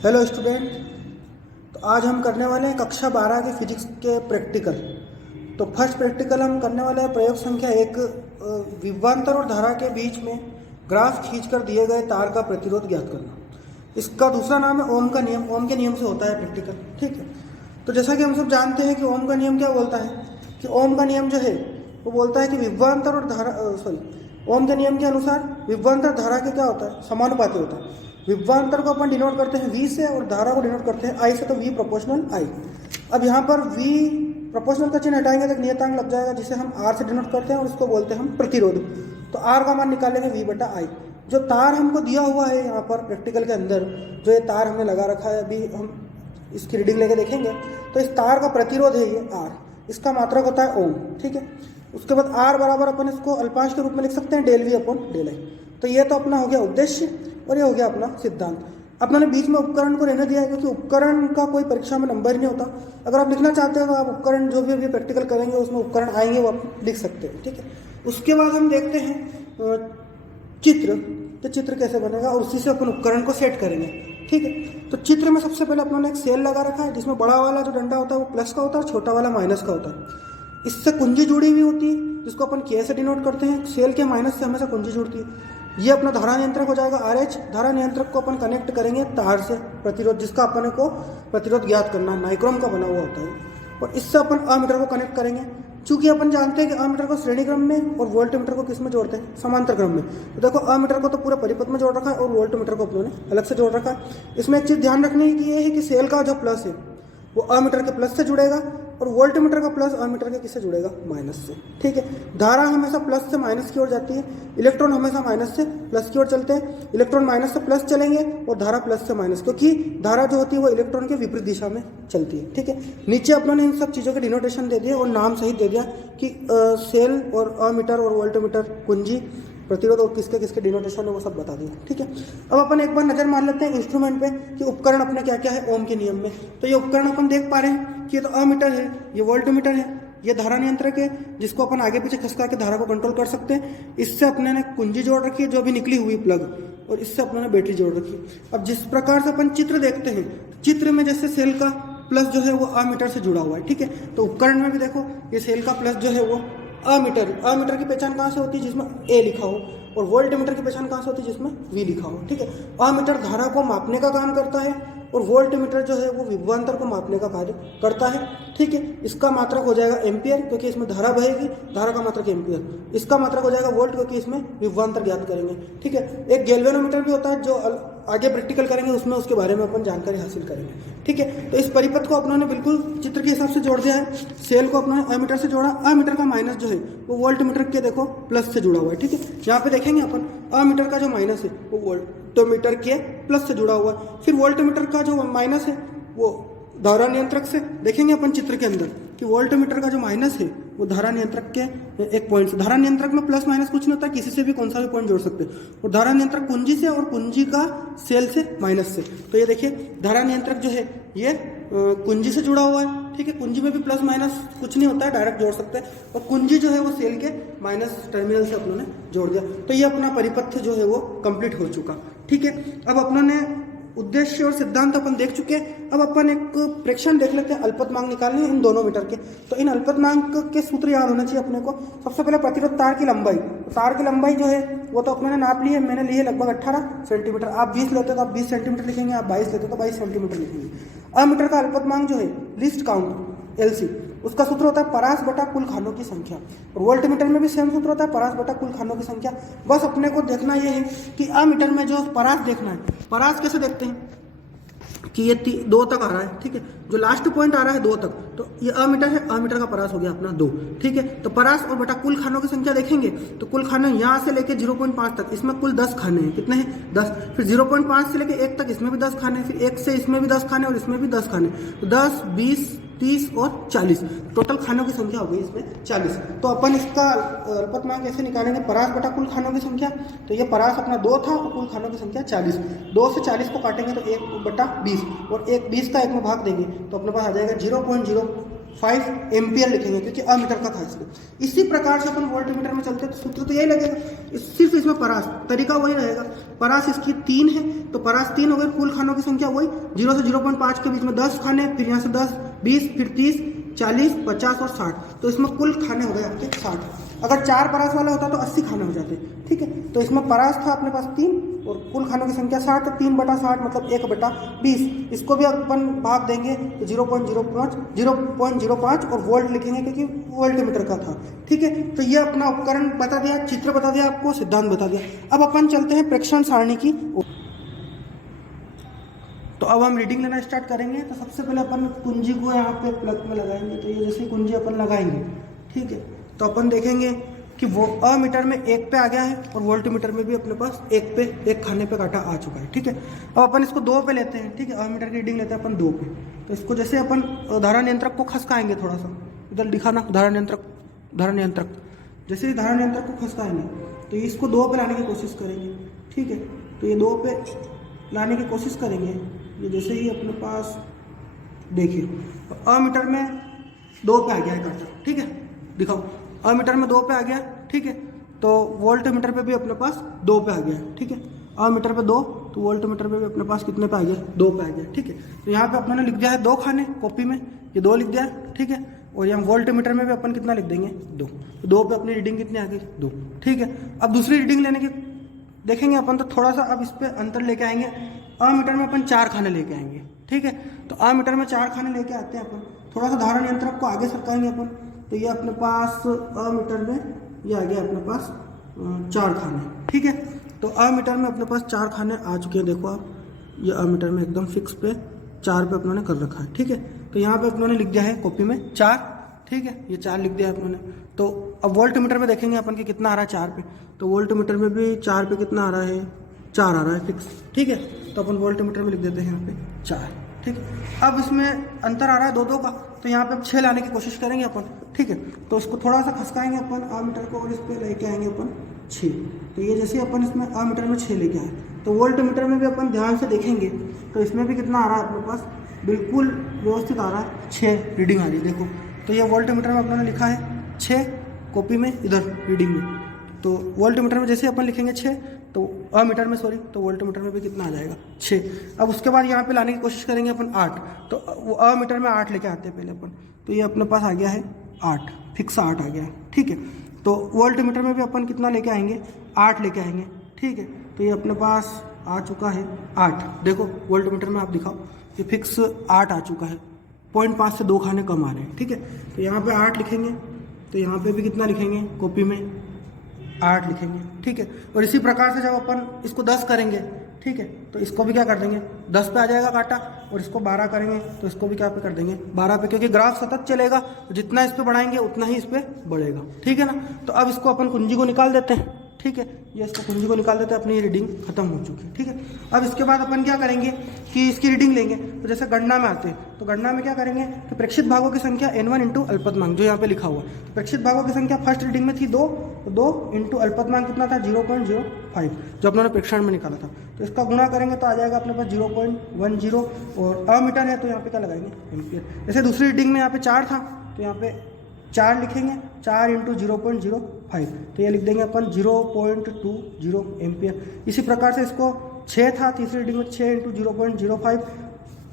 Hello student. तो आज हम करने वाले हैं कक्षा 12 के फिजिक्स के प्रैक्टिकल। तो फर्स्ट प्रैक्टिकल हम करने वाले हैं प्रयोग संख्या 1, विभवांतर और धारा के बीच में ग्राफ खींचकर दिए गए तार का प्रतिरोध ज्ञात करना। इसका दूसरा नाम है ओम का नियम। ओम के नियम से होता है प्रैक्टिकल, ठीक है। तो जैसा कि हम सब जानते हैं कि ओम का नियम क्या बोलता है कि ओम का नियम जो है वो बोलता है कि विभवांतर और धारा ओम के नियम के अनुसार विभवांतर धारा के क्या होता है, समानुपाती होता है। विभवांतर को अपन डिनोट करते हैं V से और धारा को डिनोट करते हैं I से, तो V प्रोपोर्शनल I। अब यहाँ पर V प्रोपोर्शनल का चिन्ह हटाएंगे तो एक नियतांक लग जाएगा जिसे हम R से डिनोट करते हैं और उसको बोलते हैं हम प्रतिरोध। तो R का मान निकालेंगे V/I। जो तार हमको दिया हुआ है यहाँ पर प्रैक्टिकल के अंदर, जो ये तार हमने लगा रखा है, अभी हम इसकी रीडिंग लेके देखेंगे। तो इस तार का प्रतिरोध है ये R, इसका मात्रक होता है ओम, ठीक है। उसके बाद R बराबर अपन इसको अल्पांश के रूप में लिख सकते हैं ΔV/ΔI। तो ये तो अपना हो गया उद्देश्य और ये हो गया अपना सिद्धांत। अपने बीच में उपकरण को रहने दिया है क्योंकि उपकरण का कोई परीक्षा में नंबर ही नहीं होता। अगर आप लिखना चाहते हो तो आप उपकरण जो भी अभी प्रैक्टिकल करेंगे उसमें उपकरण आएंगे वो आप लिख सकते हैं, ठीक है। उसके बाद हम देखते हैं चित्र, तो चित्र कैसे बनेगा और उसी से अपन उपकरण को सेट करेंगे, ठीक है। तो चित्र में सबसे पहले अपने एक सेल लगा रखा है जिसमें बड़ा वाला जो डंडा होता है वो प्लस का होता है और छोटा वाला माइनस का होता है। इससे कुंजी जुड़ी हुई होती है जिसको अपन K से डिनोट करते हैं। सेल के माइनस से हमेशा कुंजी जुड़ती है। ये अपना धारा नियंत्रक हो जाएगा RH। धारा नियंत्रक को अपन कनेक्ट करेंगे तार से, प्रतिरोध जिसका अपन को प्रतिरोध ज्ञात करना है, नाइक्रोम का बना हुआ होता है। और इससे अपन अमीटर को कनेक्ट करेंगे। चूंकि अपन जानते हैं कि अमीटर को श्रेणी क्रम में और वोल्टमीटर को किस में जोड़ते हैं, समांतर क्रम में। तो देखो अमीटर को तो पूरे परिपथ में जोड़ रखा है और वोल्टमीटर को अपनों ने अलग से जोड़ रखा है। इसमें एक चीज़ ध्यान रखने की ये है कि सेल का जो प्लस है वो अमीटर के प्लस से जुड़ेगा और वोल्टमीटर का प्लस अमीटर के किससे जुड़ेगा, माइनस से, ठीक है। धारा हमेशा प्लस से माइनस की ओर जाती है, इलेक्ट्रॉन हमेशा माइनस से प्लस की ओर चलते हैं। इलेक्ट्रॉन माइनस से प्लस चलेंगे और धारा प्लस से माइनस, क्योंकि धारा जो होती है वो इलेक्ट्रॉन के विपरीत दिशा में चलती है, ठीक है। नीचे अपनों ने इन सब चीज़ों के डिनोटेशन दे दिए और नाम सहित दे दिया कि सेल और अमीटर और वोल्टमीटर, कुंजी, प्रतिरोध और किसके किसके डिनोटेशन है वो सब बता दिया, ठीक है। अब अपन एक बार नजर मार लेते हैं इंस्ट्रूमेंट पे कि उपकरण अपने क्या क्या है ओम के नियम में। तो ये उपकरण अपन देख पा रहे हैं कि ये तो अमीटर है, ये वोल्टमीटर है, ये धारा नियंत्रक है जिसको अपन आगे पीछे खसका के धारा को कंट्रोल कर सकते हैं। इससे अपने ने कुंजी जोड़ रखी है जो अभी निकली हुई प्लग, और इससे अपने ने बैटरी जोड़ रखी है। अब जिस प्रकार से अपन चित्र देखते हैं, चित्र में जैसे सेल का प्लस जो है वो अमीटर से जुड़ा हुआ है, ठीक है। तो उपकरण में भी देखो ये सेल का प्लस जो है वो अमीटर की पहचान कहाँ से होती है, जिसमें A लिखा हो, और वोल्टमीटर की पहचान कहाँ से होती है, जिसमें V लिखा हो, ठीक है। अमीटर धारा को मापने का काम करता है और वोल्टमीटर जो है वो विभवांतर को मापने का कार्य करता है, ठीक है। इसका मात्रक हो जाएगा एम्पियर क्योंकि इसमें धारा बहेगी, धारा का मात्रक एम्पियर। इसका मात्रक हो जाएगा वोल्ट क्योंकि इसमें विभवांतर ज्ञात करेंगे, ठीक है। एक गैल्वेनोमीटर भी होता है जो आगे प्रैक्टिकल करेंगे उसमें उसके बारे में अपन जानकारी हासिल करेंगे, ठीक है। तो इस परिपथ को अपनों ने बिल्कुल चित्र के हिसाब से जोड़ दिया है। सेल को अपनों ने अमीटर से जोड़ा, अमीटर का माइनस जो है वो वोल्टमीटर के देखो प्लस से जुड़ा हुआ है, ठीक है। यहाँ पे देखेंगे अपन अमीटर का जो माइनस है वो वोल्टमीटर के प्लस से जुड़ा हुआ है। फिर वोल्टमीटर का जो माइनस है वो धारा नियंत्रक से देखेंगे अपन चित्र के अंदर कि वोल्टमीटर का जो माइनस है वो धारा नियंत्रक के एक पॉइंट से, धारा नियंत्रक में प्लस माइनस कुछ नहीं होता, किसी से भी कौन सा भी पॉइंट जोड़ सकते हैं। और धारा नियंत्रक कुंजी से और कुंजी का सेल से माइनस से। तो ये देखिए धारा नियंत्रक जो है ये कुंजी से जुड़ा हुआ है, ठीक है। कुंजी में भी प्लस माइनस कुछ नहीं होता है, डायरेक्ट जोड़ सकते हैं। और कुंजी जो है वो सेल के माइनस टर्मिनल से अपनों ने जोड़ दिया। तो ये अपना परिपथ जो है वो कंप्लीट हो चुका, ठीक है। अब अपनों ने उद्देश्य और सिद्धांत अपन देख चुके हैं। अब अपन एक प्रेक्षण देख लेते हैं, अल्पतमांक निकालने इन दोनों मीटर के। तो इन अल्पतमांक के सूत्र याद होने चाहिए अपने को। सबसे पहले प्रतिरोध तार की लंबाई। तो तार की लंबाई जो है वो तो अपने नाप ली है, मैंने ली है लगभग 18 सेंटीमीटर। आप 20 लेते हो तो आप 20 सेंटीमीटर लिखेंगे, आप 22 लेते हो तो 22 सेंटीमीटर लिखेंगे। अमीटर का अल्पतमांक जो है लीस्ट काउंट LC, उसका सूत्र होता है परास बटा कुल खानों की संख्या। और वोल्टमीटर में भी सेम सूत्र होता है, परास बटा कुल खानों की संख्या। बस अपने को देखना ये है कि अमीटर में जो परास देखना है, परास कैसे देखते हैं कि ये 2 तक आ रहा है, ठीक है। जो लास्ट पॉइंट आ रहा है 2 तक, तो ये अमीटर है, अमीटर का परास हो गया अपना 2, ठीक है। तो परास और बटा कुल खानों की संख्या देखेंगे तो कुल खाने यहाँ से लेके 0.5 तक, इसमें कुल 10 खाने हैं। कितने हैं? 10। फिर 0.5 से लेके 1 तक इसमें भी 10 खाने, फिर 1 से इसमें भी 10 खाने और इसमें भी 10 खाने। तो 10, 20, 30 और 40 टोटल खानों की संख्या हो गई इसमें 40। तो अपन इसका अल्पतमांक कैसे निकालेंगे, परास बटा कुल खानों की संख्या। तो ये परास अपना 2 था और कुल खानों की संख्या 40। 2 से 40 को काटेंगे तो 1/20 और 1 20 का 1 में भाग देंगे तो अपने पास आ जाएगा 0.5 एम्पियर लिखेंगे क्योंकि अमीटर का था इसलिए। इसी प्रकार से अपन वोल्टमीटर में चलते हैं तो सूत्र तो यही लगेगा, सिर्फ इसमें परास, तरीका वही रहेगा। परास इसकी 3 है तो परास 3 हो गई, कुल खानों की संख्या वही 0 से 0.5 के बीच में 10 खाने, फिर यहाँ से 10, 20, फिर 30, 40, 50 और 60, तो इसमें कुल खाने हो गए आपके 60। अगर 4 परास वाला होता तो 80 खाने हो जाते, ठीक है। तो इसमें परास था अपने पास 3 और कुल खानों की संख्या 60, तो 3/60 मतलब 1/20। इसको भी अपन भाग देंगे तो 0.05 और वोल्ट लिखेंगे क्योंकि वोल्टमीटर का था, ठीक है। तो ये अपना उपकरण बता दिया, चित्र बता दिया आपको, सिद्धांत बता दिया। अब अपन चलते हैं प्रेक्षण सारणी की। तो अब हम रीडिंग लेना स्टार्ट करेंगे। तो सबसे पहले अपन कुंजी को यहाँ पे प्लग में लगाएंगे। तो ये जैसे कुंजी अपन लगाएंगे, ठीक है, तो अपन देखेंगे कि वो अमीटर में 1 पे आ गया है और वोल्टमीटर में भी अपने पास 1 खाने पे काटा आ चुका है, ठीक है। अब अपन इसको 2 पे लेते हैं, ठीक है, अमीटर की रीडिंग लेते हैं अपन 2 पे। तो इसको जैसे अपन धारा नियंत्रक को खसकाएंगे, थोड़ा सा इधर दिखाना, धारा नियंत्रक जैसे ही धारा नियंत्रक को खसकाएंगे तो इसको 2 पे लाने की कोशिश करेंगे, ठीक है। तो ये 2 पे लाने की कोशिश करेंगे, ये जैसे ही अपने पास देखिए अमीटर में 2 पे आ गया है काटा, ठीक है, दिखाओ, अमीटर में 2 पे आ गया, ठीक है। तो वोल्टमीटर पे भी अपने पास 2 पे आ गया, ठीक है। अमीटर पे 2 तो वोल्टमीटर पे भी अपने पास कितने पे आ गया, 2 पे आ गया, ठीक है। तो यहाँ पे अपने लिख दिया है 2 खाने कॉपी में, ये 2 लिख दिया है, ठीक है। और यहाँ वोल्टमीटर में भी अपन कितना लिख देंगे, 2। तो 2 पे अपनी रीडिंग कितनी आ गई, 2, ठीक है। अब दूसरी रीडिंग लेने की देखेंगे अपन, तो थोड़ा सा अब इस पर अंतर लेके आएंगे। अमीटर में अपन 4 खाने लेके आएंगे, ठीक है। तो अमीटर में 4 खाने लेके आते हैं अपन, थोड़ा सा धारा नियंत्रक को आगे सरकाएंगे अपन। तो ये अपने पास अमीटर में ये आ गया अपने पास 4 खाने, ठीक है। तो अमीटर में अपने पास 4 खाने आ चुके हैं, देखो आप, ये अमीटर में एकदम फिक्स पे 4 पे अपनों ने कर रखा है, ठीक है। तो यहाँ पे अपनों ने लिख दिया है कॉपी में 4, ठीक है, ये 4 लिख दिया है अपनों ने। तो अब वोल्टमीटर में देखेंगे अपन कि कितना आ रहा है 4 पे। तो वोल्टमीटर में भी 4 पे कितना आ रहा है, 4 आ रहा है फिक्स, ठीक है। तो अपन वोल्टमीटर में लिख देते हैं यहाँ पे 4, ठीक है। अब इसमें अंतर आ रहा है 2 का, तो यहाँ पे 6 लाने की कोशिश करेंगे अपन, ठीक है। तो इसको थोड़ा सा खसकाएंगे अपन अमीटर को और इस पर लेके आएंगे अपन 6। तो ये जैसे अपन इसमें अमीटर में 6 लेके आए, तो वोल्टमीटर में भी अपन ध्यान से देखेंगे तो इसमें भी कितना आ रहा है अपने पास, बिल्कुल व्यवस्थित आ रहा है, 6 रीडिंग आ रही है, देखो। तो ये वोल्टमीटर में अपने ने लिखा है 6 कॉपी में, इधर रीडिंग में। तो वोल्टमीटर में जैसे अपन लिखेंगे 6, तो अमीटर में सॉरी, तो वोल्टमीटर में भी कितना आ जाएगा, 6। अब उसके बाद यहाँ पे लाने की कोशिश करेंगे अपन 8, तो वो अमीटर में 8 लेके आते हैं पहले अपन। तो ये अपने पास आ गया है 8, फिक्स 8 आ गया है, ठीक है। तो वोल्टमीटर में भी अपन कितना लेके आएंगे, 8 लेके आएंगे, ठीक है। तो ये अपने पास आ चुका है 8, देखो वोल्टमीटर में आप दिखाओ, ये फिक्स 8 आ चुका है, 0.5 से 2 खाने कम आ रहे हैं, ठीक है। तो यहाँ पे 8 लिखेंगे, तो यहाँ पे भी कितना लिखेंगे, कॉपी में 8 लिखेंगे, ठीक है। और इसी प्रकार से जब अपन इसको 10 करेंगे, ठीक है, तो इसको भी क्या कर देंगे, 10 पे आ जाएगा काटा, और इसको 12 करेंगे तो इसको भी क्या पे कर देंगे, 12 पे, क्योंकि ग्राफ सतत चलेगा, तो जितना इस पे बढ़ाएंगे उतना ही इस पे बढ़ेगा, ठीक है ना। तो अब इसको अपन कुंजी को निकाल देते हैं, ठीक है, ये इसको कुंजी को निकाल देते हैं, अपनी रीडिंग खत्म हो चुकी है, ठीक है। अब इसके बाद अपन क्या करेंगे कि इसकी रीडिंग लेंगे। तो जैसे गणना में आते हैं, तो गणना में क्या करेंगे कि प्रेक्षित भागों की संख्या N1 इंटू अल्पतमांक, जो यहाँ पे लिखा हुआ है। तो प्रेक्षित भागों की संख्या फर्स्ट रीडिंग में थी 2, तो 2 इंटू अल्पतमांक कितना था, 0.05, जो अपने प्रेक्षण में निकाला था। तो इसका गुणा करेंगे तो आ जाएगा अपने पास 0.10, और अमीटर है तो यहाँ पे क्या लगाएंगे, एम्पियर। जैसे दूसरी रीडिंग में यहाँ पे 4 था, तो यहाँ पे 4 लिखेंगे, 4 इंटू 0.05, तो ये लिख देंगे अपन 0.20 एम्पियर। इसी प्रकार से इसको 6 था तीसरी रीडिंग में, 6 इंटू 0.05,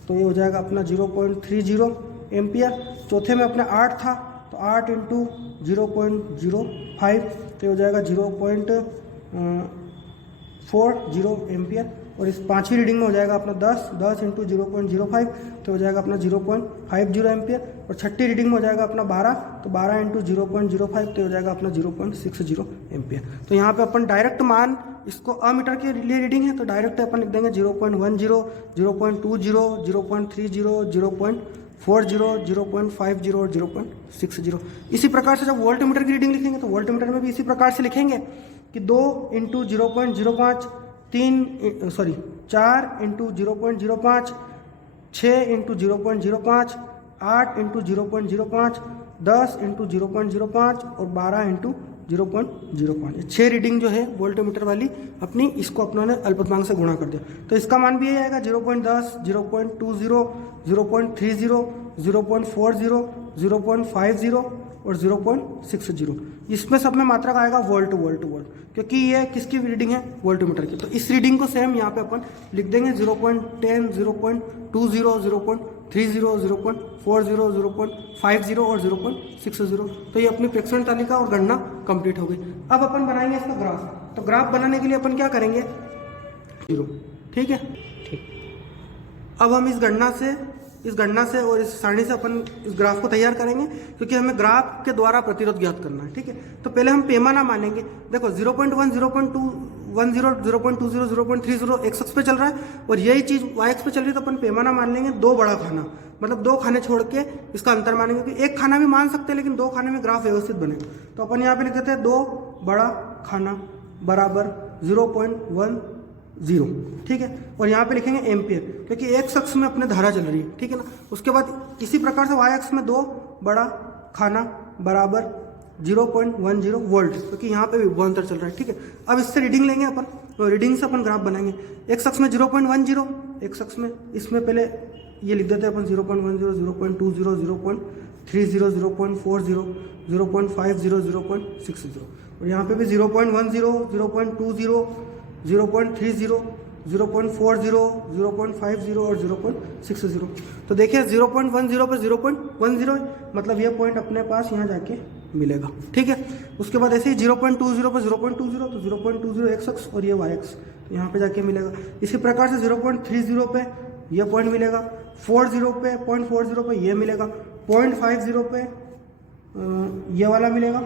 तो ये हो जाएगा अपना 0.30 एम्पियर। चौथे में अपना 8 था, तो 8 इंटू 0.05, तो ये हो जाएगा 0.40 एम्पियर। और इस 5वीं रीडिंग में हो जाएगा अपना 10 इंटू 0.05, तो हो जाएगा अपना 0.50 एम्पियर। और 6ठी रीडिंग में हो जाएगा अपना 12, तो 12 इंटू 0.05, तो हो जाएगा अपना 0.60 एम्पियर। तो यहाँ पे अपन डायरेक्ट मान, इसको अमीटर के लिए रीडिंग है तो डायरेक्ट अपन लिख देंगे 0.10, 0.20, 0.30, 0.40, 0.50 और 0.60। इसी प्रकार से जब वोल्टमीटर की रीडिंग लिखेंगे तो वोल्टमीटर में भी इसी प्रकार से लिखेंगे कि 2 into 0.05, 4 into 0.05, 6 into 0.05, 8 into 0.05, 10 into 0.05 और 12 इंटू 0.05। 6 रीडिंग जो है वोल्टमीटर वाली अपनी, इसको अपनों ने अल्पतमांक से गुणा कर दिया। तो इसका मान भी यही आएगा 0.10, 0.20, 0.30 0.40, 0.50 और 0.60। इसमें सब में मात्रक आएगा वोल्ट वोल्ट वोल्ट, क्योंकि ये किसकी रीडिंग है, वोल्टमीटर की। तो इस रीडिंग को सेम यहाँ पे अपन लिख देंगे 0.10, 0.20, 0.30, 0.40, 0.50 और 0.60। तो ये अपनी प्रेक्षण तालिका और गणना कंप्लीट हो गई। अब अपन बनाएंगे इसका ग्राफ। तो ग्राफ बनाने के लिए अपन क्या करेंगे, 0, ठीक है। अब हम इस गणना से और इस सारणी से अपन इस ग्राफ को तैयार करेंगे, क्योंकि हमें ग्राफ के द्वारा प्रतिरोध ज्ञात करना है, ठीक है। तो पहले हम पैमाना मानेंगे। देखो 0.1, 0.2, 10, 0.20, 0.30 एक्स अक्ष पे चल रहा है और यही चीज वाई अक्ष पे चल रही है। तो अपन पैमाना मान लेंगे 2 बड़ा खाना, मतलब 2 खाने छोड़ के इसका अंतर मानेंगे, क्योंकि एक खाना भी मान सकते हैं लेकिन 2 खाने में ग्राफ व्यवस्थित बनेगा। तो अपन यहाँ पे लिख देते हैं 2 बड़ा खाना बराबर 0.10, ठीक है। और यहाँ पे लिखेंगे एम्पियर, क्योंकि एक अक्ष में अपने धारा चल रही है, ठीक है ना। उसके बाद इसी प्रकार से वाई अक्ष में 2 बड़ा खाना बराबर 0.10 वोल्ट, क्योंकि यहाँ पे विभवांतर चल रहा है, ठीक है। अब इससे रीडिंग लेंगे अपन, तो रीडिंग से अपन ग्राफ बनाएंगे। एक अक्ष में 0.10, एक अक्ष में इसमें पहले ये लिख देते हैं अपन 0.10, 0.20, 0.30, 0.40, 0.50, 0.60। और यहाँ पे भी 0.10, 0.20, 0.30, 0.40, 0.50 और 0.60। तो देखिए 0.10 पे 0.10 मतलब ये पॉइंट अपने पास यहाँ जाके मिलेगा, ठीक है। उसके बाद ऐसे ही 0.20 पे 0.20, तो 0.20 एक्स अक्ष और ये वाई अक्ष यहाँ पे जाके मिलेगा। इसी प्रकार से 0.30 पे ये पॉइंट मिलेगा, 0.40 पे ये मिलेगा, 0.50 पे ये वाला मिलेगा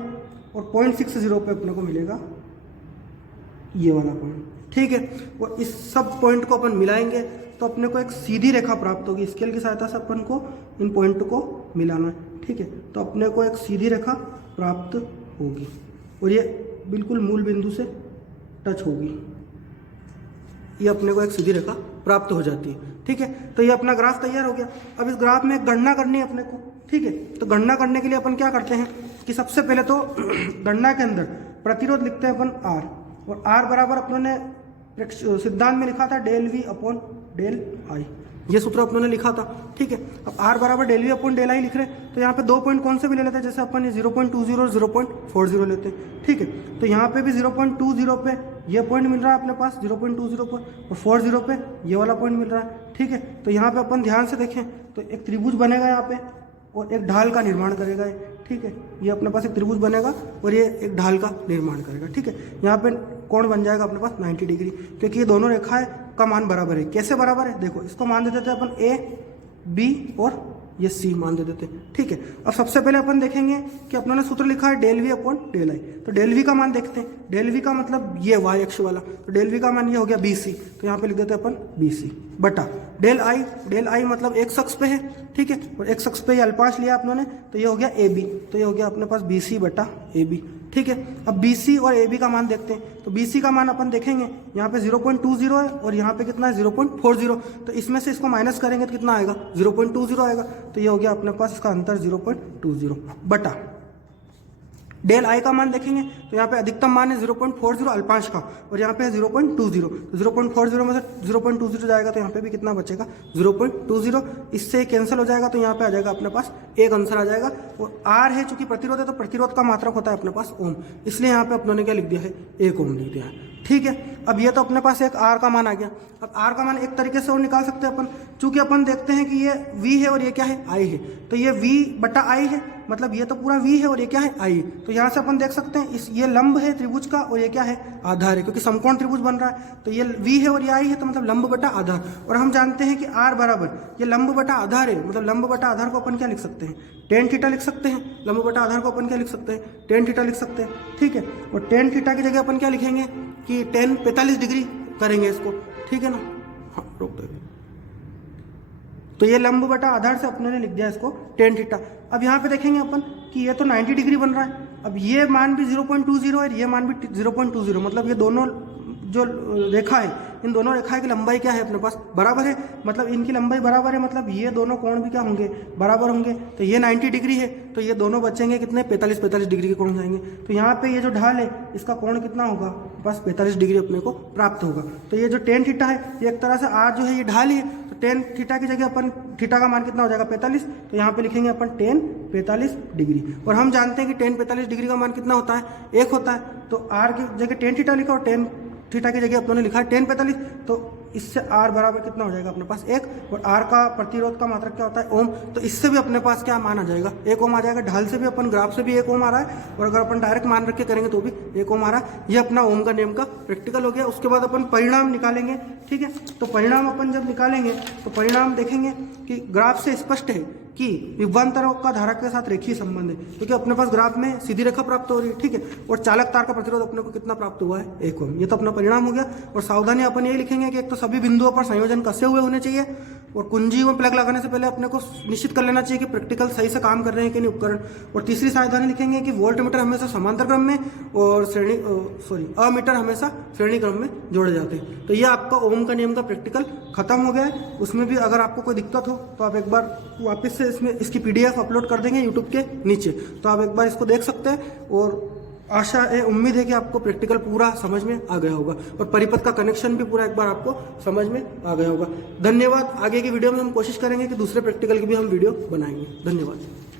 और 0.60 पे अपने को मिलेगा ये वाला पॉइंट, ठीक है। और इस सब पॉइंट को अपन मिलाएंगे तो अपने को एक सीधी रेखा प्राप्त होगी। स्केल की सहायता से अपन को इन पॉइंट को मिलाना है, ठीक है। तो अपने को एक सीधी रेखा प्राप्त होगी और ये बिल्कुल मूल बिंदु से टच होगी। ये अपने को एक सीधी रेखा प्राप्त हो जाती है, ठीक है। तो ये अपना ग्राफ तैयार हो गया। अब इस ग्राफ में गणना करनी है अपने को, ठीक है। तो गणना करने के लिए अपन क्या करते हैं कि सबसे पहले तो गणना के अंदर प्रतिरोध लिखते हैं अपन R, और R बराबर अपनों ने सिद्धांत में लिखा था del V upon del I, ये सूत्र अपनों ने लिखा था, ठीक है। अब R बराबर del V upon del I लिख रहे हैं, तो यहाँ पे 2 पॉइंट कौन से भी ले लेते हैं, जैसे अपन ये 0.20 और 0.40 लेते हैं, ठीक है। तो यहाँ पे भी 0.20 पे ये पॉइंट मिल रहा है अपने पास 0.20 पर, और 40 पे ये वाला पॉइंट मिल रहा है, ठीक है। तो यहाँ पे अपन ध्यान से देखें तो एक त्रिभुज बनेगा यहाँ पे और एक ढाल का निर्माण करेगा, ठीक है। ये अपने पास एक त्रिभुज बनेगा और ये एक ढाल का निर्माण करेगा, ठीक है। यहाँ पे कोण बन जाएगा अपने पास 90 डिग्री, क्योंकि ये दोनों रेखाएं का मान बराबर है। कैसे बराबर है, देखो इसको मान दे देते हैं अपन A, B और ये C मान दे देते हैं, ठीक है। अब सबसे पहले अपन देखेंगे कि अपनों ने सूत्र लिखा है del V upon del I। तो डेल V का मान देखते हैं। डेल V का मतलब ये वाई अक्ष वाला, तो डेल V का मान ये हो गया BC, तो यहाँ पे लिख देते हैं अपन BC बटा डेल I मतलब एक अक्ष पे है, ठीक है। और एक अक्ष पे ये अल्पांश लिया अपनों ने, तो ये हो गया AB, तो ये हो गया अपने पास BC बटा AB, ठीक है। अब BC और AB का मान देखते हैं। तो BC का मान अपन देखेंगे, यहाँ पे 0.20 है और यहाँ पे कितना है 0.40, तो इसमें से इसको माइनस करेंगे तो कितना आएगा 0.20 आएगा, तो ये हो गया अपने पास इसका अंतर 0.20 बटा डेल I का मान देखेंगे। तो यहाँ पे अधिकतम मान है 0.40 अल्पांश का, और यहाँ पे है 0.20, तो 0.40 में से 0.20 जाएगा, तो यहाँ पे भी कितना बचेगा 0.20, इससे कैंसिल हो जाएगा, तो यहाँ पे आ जाएगा अपने पास एक आंसर आ जाएगा। और R है, चूंकि प्रतिरोध है तो प्रतिरोध का मात्रक होता है अपने पास ओम, इसलिए यहाँ पे अपनों ने क्या लिख दिया है 1 ओम लिख दिया है, ठीक है। अब ये तो अपने पास एक R का मान आ गया। अब R का मान एक तरीके से और निकाल सकते हैं अपन, चूंकि अपन देखते हैं कि ये V है और ये क्या है I है, तो ये V बटा I है, मतलब ये तो पूरा V है और ये क्या है I। तो यहाँ से अपन देख सकते हैं इस ये लंब है त्रिभुज का और ये क्या है आधार है, क्योंकि समकोण त्रिभुज बन रहा है, तो ये V है और ये I है, तो मतलब लंब बटा आधार। और हम जानते हैं कि R बराबर ये लंब बटा आधार है, मतलब लंब बटा आधार को अपन क्या लिख सकते हैं tan थीटा लिख सकते हैं। लंब बटा आधार को अपन क्या लिख सकते हैं tan थीटा लिख सकते हैं, ठीक है। और tan थीटा की जगह अपन क्या लिखेंगे कि tan 45 डिग्री करेंगे इसको, ठीक है ना। हाँ रोक देंगे, तो ये लंब बटा आधार से अपने ने लिख दिया इसको tan थीटा। अब यहाँ पे देखेंगे अपन कि ये तो 90 डिग्री बन रहा है। अब ये मान भी 0.20 है, ये मान भी 0.20, मतलब ये दोनों जो रेखा है इन दोनों रेखाएं की लंबाई क्या है अपने पास, बराबर है, मतलब इनकी लंबाई बराबर है, मतलब ये दोनों कोण भी क्या होंगे, बराबर होंगे। तो ये 90 डिग्री है, तो ये दोनों बचेंगे कितने, 45 डिग्री के कोण जाएंगे। तो यहाँ पे ये जो ढाल है इसका कोण कितना होगा, बस 45 डिग्री अपने को प्राप्त होगा। तो ये जो टेन थीटा है ये एक तरह से आर जो है ये ढाल ही है, तो टेन थीटा की जगह अपन थीटा का मान कितना हो जाएगा 45, तो यहाँ पे लिखेंगे अपन टेन 45 डिग्री। और हम जानते हैं कि टेन 45 डिग्री का मान कितना होता है, 1 होता है। तो आर की जगह टेन थीटा लिखा और टेन थीटा की जगह अपनों ने लिखा है टेन 45, तो इससे आर बराबर कितना हो जाएगा अपने पास 1, और आर का प्रतिरोध का मात्रक क्या होता है ओम, तो इससे भी अपने पास क्या मान आ जाएगा 1 ओम आ जाएगा। ढाल से भी अपन ग्राफ से भी 1 ओम आ रहा है, और अगर अपन डायरेक्ट मान रख के करेंगे तो भी 1 ओम आ रहा है। ये अपना ओम का नियम का प्रैक्टिकल हो गया। उसके बाद अपन परिणाम निकालेंगे, ठीक है। तो परिणाम अपन जब निकालेंगे तो परिणाम देखेंगे कि ग्राफ से स्पष्ट है कि विभवांतरों का धारा के साथ रेखीय संबंध है, क्योंकि अपने पास ग्राफ में सीधी रेखा प्राप्त हो रही है, ठीक है। और चालक तार का प्रतिरोध अपने को कितना प्राप्त हुआ है 1 ओम। ये तो अपना परिणाम हो गया। और सावधानी अपन ये लिखेंगे कि एक तो सभी बिंदुओं पर संयोजन कसे हुए होने चाहिए, और कुंजी में प्लग लगाने से पहले अपने को निश्चित कर लेना चाहिए कि प्रैक्टिकल सही से काम कर रहे हैं कि नहीं उपकरण। और तीसरी सावधानी लिखेंगे कि वोल्टमीटर हमेशा समांतर क्रम में और अमीटर हमेशा श्रेणी क्रम में जोड़े जाते हैं। तो ये आपका ओम का नियम का प्रैक्टिकल खत्म हो गया है। उसमें भी अगर आपको कोई दिक्कत हो तो आप एक बार वापस से इसमें इसकी PDF अपलोड कर देंगे यूट्यूब के नीचे, तो आप एक बार इसको देख सकते हैं। और आशा है, उम्मीद है कि आपको प्रैक्टिकल पूरा समझ में आ गया होगा, और परिपथ का कनेक्शन भी पूरा एक बार आपको समझ में आ गया होगा। धन्यवाद। आगे की वीडियो में हम कोशिश करेंगे कि दूसरे प्रैक्टिकल की भी हम वीडियो बनाएंगे। धन्यवाद।